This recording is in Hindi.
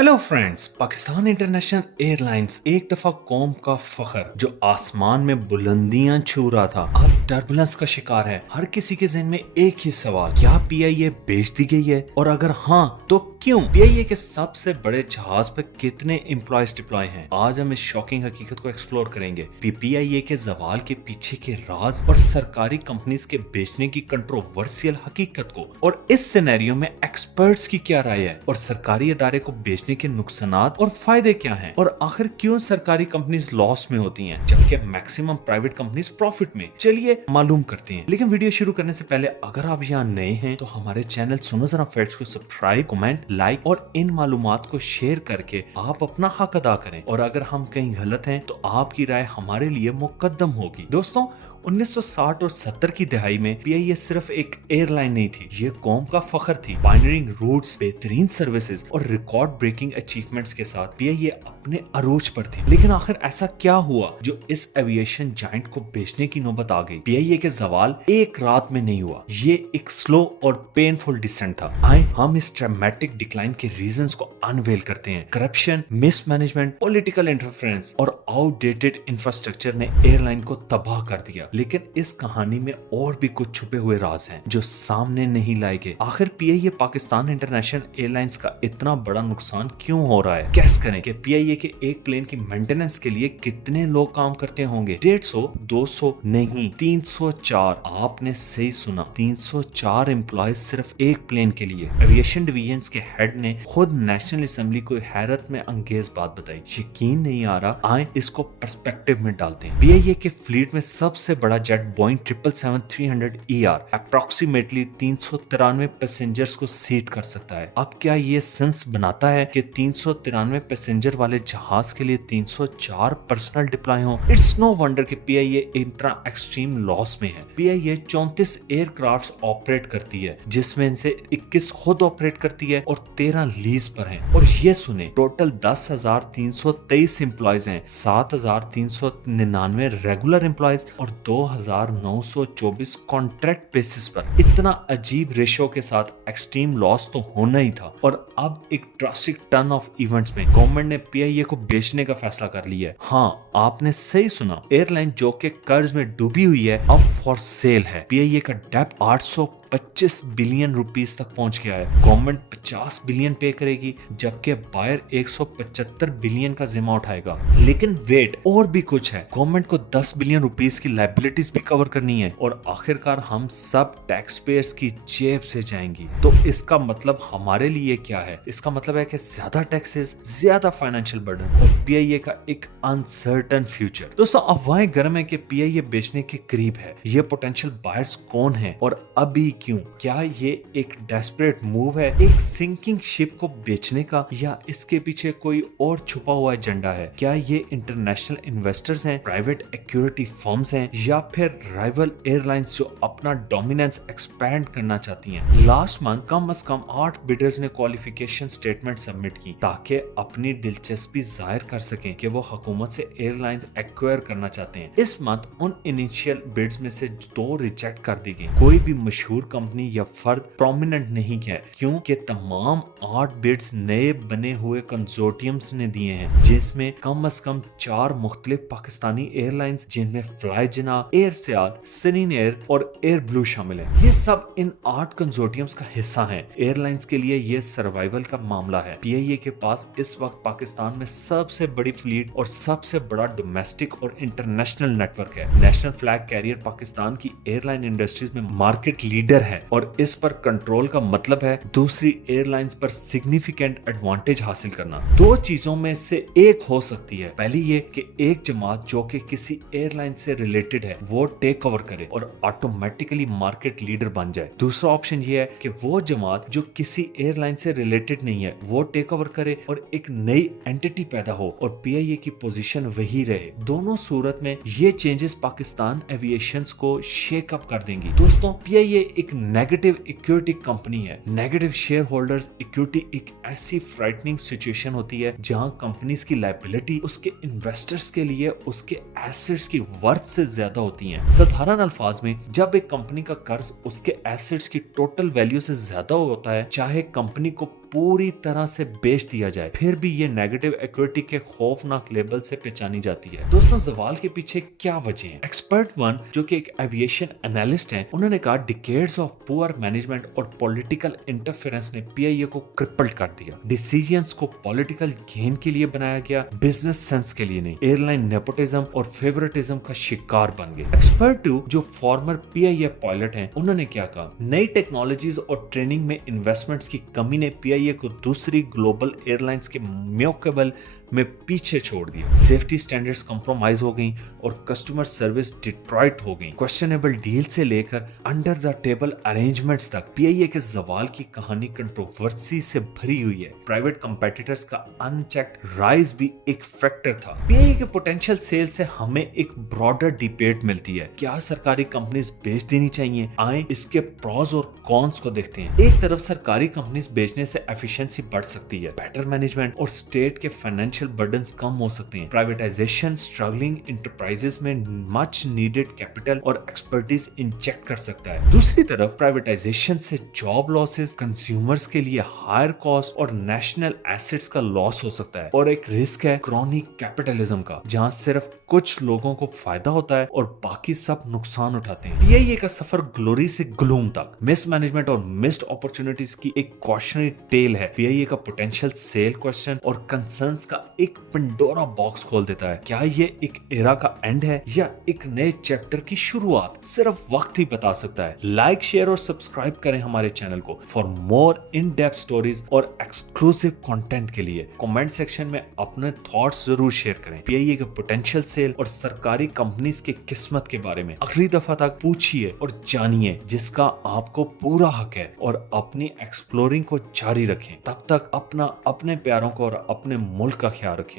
Hello friends, Pakistan international airlines एक दफा कौम का फख्र जो आसमान में बुलंदियां छू रहा था, अब टर्बुलेंस का शिकार है। हर किसी के ज़हन में एक ही सवाल, क्या पीआईए बेच दी गई है, और अगर हाँ तो क्यों? पीआईए के सबसे बड़े जहाज पर कितने एम्प्लॉयज डिप्लॉय हैं? आज हम इस शॉकिंग हकीकत को एक्सप्लोर करेंगे। पीआईए के जवाल के पीछे के राज और सरकारी कंपनीज के बेचने की कंट्रोवर्शियल हकीकत को, और इस सिनेरियो में एक्सपर्ट्स की क्या राय है, और सरकारी इदारे को बेचने के नुकसानात और फायदे क्या हैं, और आखिर क्यों सरकारी कंपनीज लॉस में होती हैं जबकि मैक्सिमम प्राइवेट कंपनीज प्रॉफिट में। चलिए मालूम करते हैं। लेकिन वीडियो शुरू करने से पहले अगर आप यहाँ नए हैं तो हमारे चैनल सुनो जरा फैक्ट्स को सब्सक्राइब, कमेंट, लाइक और इन मालूमात को शेयर करके आप अपना हक अदा करें। और अगर हम कहीं गलत हैं तो आपकी राय हमारे लिए मुकद्दम होगी। दोस्तों, 1960 और 70 की दहाई में पीआईए सिर्फ एक एयरलाइन नहीं थी, ये कौम का फख्र थी। पायनियरिंग रूट्स, बेहतरीन सर्विसेज और रिकॉर्ड ब्रेकिंग अचीवमेंट्स के साथ पीआईए अपने अरूज पर थी। लेकिन आखिर ऐसा क्या हुआ जो इस एविएशन जायंट को बेचने की नौबत आ गई? पीआईए के जवाल एक रात में नहीं हुआ, ये एक स्लो और पेनफुल डिसेंट था। आए हम इस ड्रामेटिक डिक्लाइन के रीजंस को अनवेल करते हैं। करप्शन, मिसमैनेजमेंट, पॉलिटिकल इंटरफेरेंस और आउटडेटेड इंफ्रास्ट्रक्चर ने एयरलाइन को तबाह कर दिया। लेकिन इस कहानी में और भी कुछ छुपे हुए राज हैं जो सामने नहीं लाए गए। आखिर पीआईए पाकिस्तान इंटरनेशनल एयरलाइंस का इतना बड़ा नुकसान क्यों हो रहा है? कैस करें कि पीआईए के एक प्लेन की मेंटेनेंस के लिए कितने लोग काम करते होंगे? 150, 200 नहीं, 304। आपने सही सुना, 304 एम्प्लॉयज सिर्फ एक प्लेन के लिए। एविएशन डिवीजन के हेड ने खुद नेशनल असेंबली को हैरत में अंगेज बात बताई। यकीन नहीं आ रहा। आए इसको पर्सपेक्टिव में डालते हैं। पीआईए के फ्लीट में सबसे बड़ा jet Boeing 777-300ER approximately 393 passengers को सीट कर सकता है। अब क्या ये सेंस बनाता है कि 393 पैसेंजर वाले जहाज के लिए 304 पर्सनल डिप्लॉय हो? इट्स नो वंडर कि पीआईए इतना एक्सट्रीम लॉस में है। पीआईए 34 एयरक्राफ्ट ऑपरेट करती है, जिसमें से 21 खुद ऑपरेट करती है और 13 लीज पर हैं। और ये सुने, टोटल 10,323 एम्प्लॉयज हैं, 7,399 रेगुलर एम्प्लॉयज और 2,924 कॉन्ट्रैक्ट बेसिस पर। इतना अजीब रेशो के साथ एक्सट्रीम लॉस तो होना ही था। और अब एक ड्रास्टिक टर्न ऑफ इवेंट्स में गवर्नमेंट ने पीआईए को बेचने का फैसला कर लिया है। हाँ, आपने सही सुना, एयरलाइन जो के कर्ज में डूबी हुई है अब फॉर सेल है। पीआईए का डेब्ट 825 बिलियन रुपीस तक पहुंच गया है। गवर्नमेंट 50 बिलियन पे करेगी जबकि बायर 175 बिलियन का जिम्मा उठाएगा। लेकिन वेट, और भी कुछ है। गवर्नमेंट को 10 बिलियन रुपीस की लायबिलिटीज भी कवर करनी है और आखिरकार हम सब टैक्स पेयर्स की जेब से जाएंगी। तो इसका मतलब हमारे लिए क्या है? इसका मतलब है कि ज्यादा टैक्सेस, ज्यादा फाइनेंशियल बर्डन और पीआईए का एक अनसर्टन फ्यूचर। दोस्तों, अफवाहें गर्म है कि पीआईए बेचने के करीब है। ये पोटेंशियल बायर्स कौन है और अभी क्यों? क्या ये एक डेस्परेट मूव है एक सिंकिंग शिप को बेचने का, या इसके पीछे कोई और छुपा हुआ एजेंडा है? क्या ये इंटरनेशनल इन्वेस्टर्स हैं, प्राइवेट एक्यूरिटी फर्म्स हैं, या फिर राइवल एयरलाइंस जो अपना डोमिनेंस एक्सपैंड करना चाहती हैं? लास्ट मंथ कम से कम 8 बिडर्स ने क्वालिफिकेशन स्टेटमेंट सबमिट की ताकि अपनी दिलचस्पी जाहिर कर सकें कि वो हुकूमत से एयरलाइंस एक्वायर करना चाहते हैं। इस मंथ उन इनिशियल बिड्स में से 2 रिजेक्ट कर दी गई। कोई भी मशहूर कंपनी या फर्द प्रोमिनेंट नहीं है, क्योंकि तमाम 8 बिड्स नए बने हुए कंसोर्टियम्स ने दिए हैं, जिसमें कम से कम 4 मुख्तलिफ पाकिस्तानी एयरलाइंस, जिनमें फ्लाई जिना, एयर सियाल, सनीन एयर और एयर ब्लू शामिल है। ये सब इन 8 कंसोर्टियम्स का हिस्सा हैं। एयरलाइंस के लिए ये सर्वाइवल का मामला है। पीआईए के पास इस वक्त पाकिस्तान में सबसे बड़ी फ्लीट और सबसे बड़ा डोमेस्टिक और इंटरनेशनल नेटवर्क है। नेशनल फ्लैग कैरियर पाकिस्तान की एयरलाइन इंडस्ट्रीज में मार्केट लीडर है और इस पर कंट्रोल का मतलब है दूसरी एयरलाइंस पर सिग्निफिकेंट एडवांटेज हासिल करना। 2 चीजों में से एक हो सकती है। पहली ये कि एक जमात जो कि किसी एयरलाइन से रिलेटेड है वो टेक ओवर करे और ऑटोमेटिकली मार्केट लीडर बन जाए। दूसरा ऑप्शन ये है कि वो जमात जो किसी एयरलाइन से रिलेटेड नहीं है वो टेक ओवर करे और एक नई एंटिटी पैदा हो और पीआईए की पोजीशन वही रहे। दोनों सूरत में ये चेंजेस पाकिस्तान एविएशन को शेक अप कर देंगी। दोस्तों, पीआईए एक नेगेटिव इक्विटी कंपनी है। नेगेटिव शेयर होल्डर्स इक्विटी एक ऐसी फ्राइटनिंग सिचुएशन होती है जहां कंपनीज की लायबिलिटी उसके इन्वेस्टर्स के लिए उसके एसेट्स की वर्थ से ज्यादा होती हैं। साधारण अल्फाज में, जब एक कंपनी का कर्ज उसके एसेट्स की टोटल वैल्यू से ज्यादा होता है, चाहे कंपनी को पूरी तरह से बेच दिया जाए, फिर भी ये नेगेटिव इक्विटी के खौफनाक लेबल से पहचानी जाती है। दोस्तों, जवाल के पीछे क्या वजह है? एक्सपर्ट वन, जो कि एक एविएशन एनालिस्ट हैं, उन्होंने कहा डिकेड्स ऑफ पुअर मैनेजमेंट और पॉलिटिकल इंटरफेरेंस ने पीआईए को क्रिपल्ड कर दिया। डिसीजंस को पॉलिटिकल गेन के लिए बनाया गया, बिजनेस सेंस के लिए नहीं। एयरलाइन नेपोटिज्म और फेवरेटिज्म का शिकार बन गए। एक्सपर्ट टू, जो फॉर्मर पीआईए पायलट हैं, उन्होंने क्या कहा? नई टेक्नोलॉजीज और ट्रेनिंग में इन्वेस्टमेंट्स की कमी ने पीआईए को दूसरी ग्लोबल एयरलाइंस के म्यूकेबल में पीछे छोड़ दिया। सेफ्टी स्टैंडर्ड्स कंप्रोमाइज हो गई और कस्टमर सर्विस डिट्रॉइट हो गई। क्वेश्चनेबल डील से लेकर अंडर द टेबल अरेंजमेंट्स तक पीआईए के जवाल की कहानी कंट्रोवर्सी से भरी हुई है। प्राइवेट कंपेटिटर्स का अनचेक्ड राइज भी एक फैक्टर था। पीआईए के पोटेंशियल सेल से हमें एक ब्रॉडर डिबेट मिलती है। क्या सरकारी कंपनीज बेच देनी चाहिए? आए इसके प्रोज और कॉन्स को देखते हैं। एक तरफ सरकारी कंपनीज बेचने से एफिशिएंसी बढ़ सकती है, बेटर मैनेजमेंट और स्टेट के फाइनेंशियल बर्डन्स कम हो सकते हैं। प्राइवेटाइजेशन स्ट्रगलिंग इंटरप्राइजेस में मच नीडेड कैपिटल और एक्सपर्टीज इंजेक्ट कर सकता है। दूसरी तरफ प्राइवेटाइजेशन से जॉब लॉसेस, कंज्यूमर्स के लिए हायर कॉस्ट और नेशनल एसेट्स का लॉस हो सकता है। और एक रिस्क है क्रॉनिक कैपिटलिज्म का, जहां सिर्फ कुछ लोगों को फायदा होता है और बाकी सब नुकसान उठाते हैं। पीआईए का सफर ग्लोरी से ग्लूम तक, मिस मैनेजमेंट और मिस्ड अपॉर्चुनिटीज की एक कॉशनरी टेल है। पीआईए का पोटेंशियल सेल क्वेश्चन और कंसर्न्स का एक पंडोरा बॉक्स खोल देता है। क्या ये एक एरा का एंड है या एक नए चैप्टर की शुरुआत? सिर्फ वक्त ही बता सकता है। लाइक, शेयर और सब्सक्राइब करें हमारे चैनल को for more in depth stories और एक्सक्लूसिव कंटेंट के लिए। कमेंट सेक्शन में अपने थॉट्स जरूर शेयर करें पीआईए के पोटेंशियल सेल और सरकारी कंपनीज की किस्मत के बारे में। अगली दफा तक पूछिए और जानिए, जिसका आपको पूरा हक है, और अपनी एक्सप्लोरिंग को जारी रखें। तब तक अपना, अपने प्यारों को और अपने मुल्क का ख्याल रखें।